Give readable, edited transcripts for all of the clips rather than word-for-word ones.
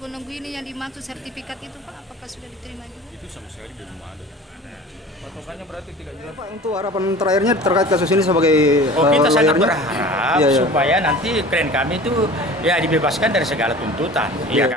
nunggu-nunggu ini yang dimaksud sertifikat itu Pak, apakah sudah diterima juga? Itu sama sekali belum ada. Patokannya berarti tidak jelas. Pak, untuk harapan terakhirnya terkait kasus ini sebagai kita sangat lawyernya? berharap Iya, iya. supaya nanti klien kami itu ya dibebaskan dari segala tuntutan. Iya. Ya.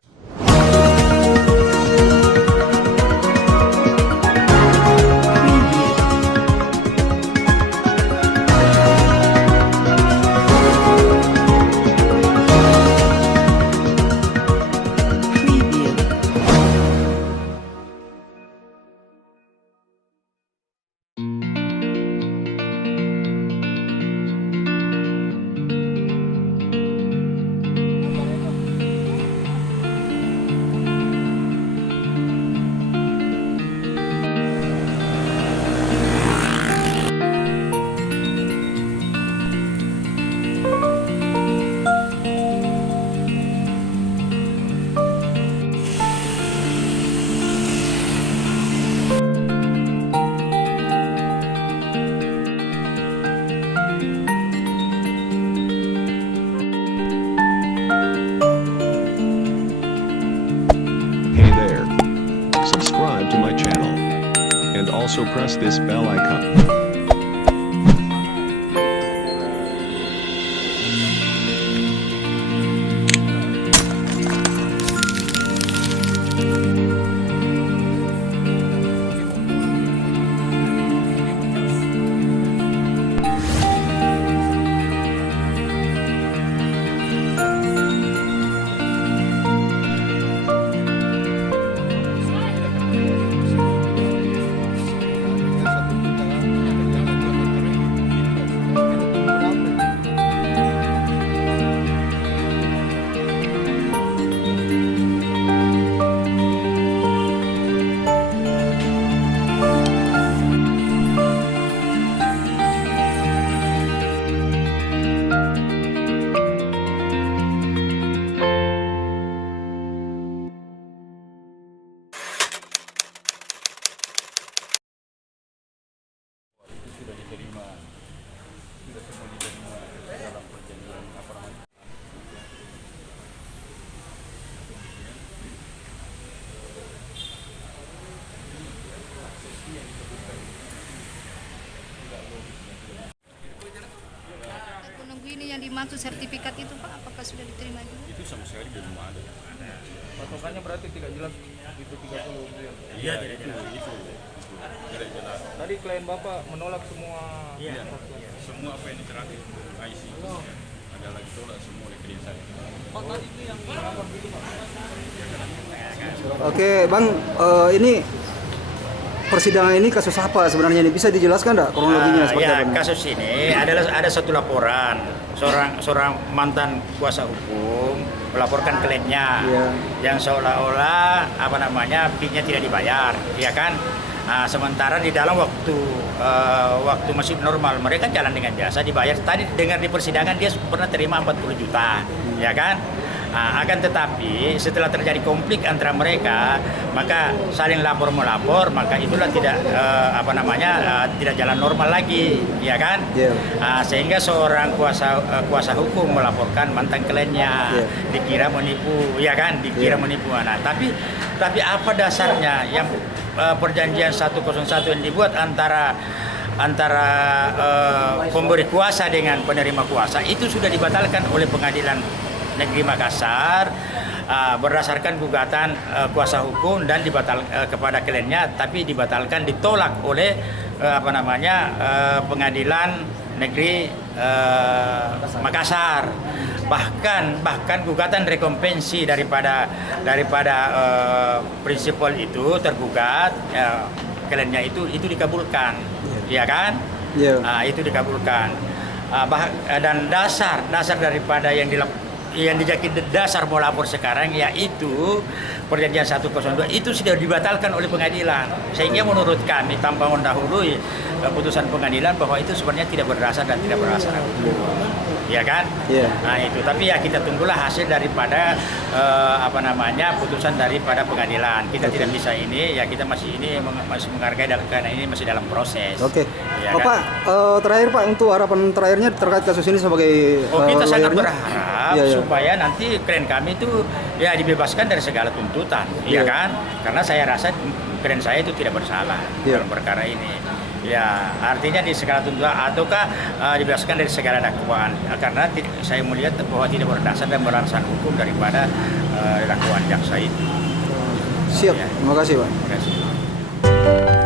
Hey there. Subscribe to my channel. And also press this bell icon. Sudah diterima, sudah semua diterima dalam perjanjian apa namanya. Nunggu ini yang dimaksud sertifikat itu Pak, apakah sudah diterima juga? Itu sama sekali belum ada. Patokannya berarti tidak jelas itu 30 miliar. Iya, itu tidak jelas. Tadi klien Bapak menolak semua. Iya. Semua apa yang diterangkan IC adalah ditolak semua oleh klien saya. Oke, Bang, ini persidangan ini kasus apa sebenarnya, ini bisa dijelaskan nggak kronologinya seperti Ya, apa? kasus ini ada satu laporan seorang mantan kuasa hukum melaporkan kliennya Iya. yang seolah-olah fee-nya tidak dibayar, ya kan? Nah, sementara di dalam waktu masih normal mereka jalan dengan jasa dibayar. Tadi dengar di persidangan dia pernah terima 40 juta, ya kan? Nah, akan tetapi setelah terjadi konflik antara mereka, maka saling lapor melapor, maka itulah tidak tidak jalan normal lagi, ya kan? Iya. Sehingga seorang kuasa hukum melaporkan mantan kliennya, Iya. dikira menipu, ya kan? Dikira Iya. menipu. Nah, tapi apa dasarnya yang perjanjian 101 yang dibuat antara pemberi kuasa dengan penerima kuasa itu sudah dibatalkan oleh Pengadilan Negeri Makassar berdasarkan gugatan kuasa hukum dan kepada kliennya, tapi ditolak oleh Pengadilan Negeri Makassar. Bahkan gugatan rekompensi daripada prinsipal itu tergugat, kliennya itu dikabulkan, ya kan? Iya. Itu dikabulkan. Dan dasar daripada yang dijadi dasar mau lapor sekarang yaitu perjanjian 102 itu sudah dibatalkan oleh pengadilan, sehingga menurut kami tanpa mendahului keputusan pengadilan bahwa itu sebenarnya tidak berdasar dan tidak berasal. ya kan? Iya. Nah itu, tapi ya kita tunggulah hasil daripada putusan daripada pengadilan. Kita tidak bisa ini, ya kita masih menghargai karena ini masih dalam proses. Oke. Ya, Pak, terakhir Pak, untuk harapan terakhirnya terkait kasus ini sebagai kita sangat lawyernya? berharap Iya, iya. supaya nanti klien kami itu ya dibebaskan dari segala tuntutan, Iya. ya kan? Karena saya rasa klien saya itu tidak bersalah Iya. dalam perkara ini. Ya, artinya di segala tuntutan ataukah dibebaskan dari segala dakwaan, karena saya melihat bahwa tidak berdasar dan beralasan hukum daripada dakwaan jaksa itu. Siap, Ya. terima kasih Pak. Terima kasih.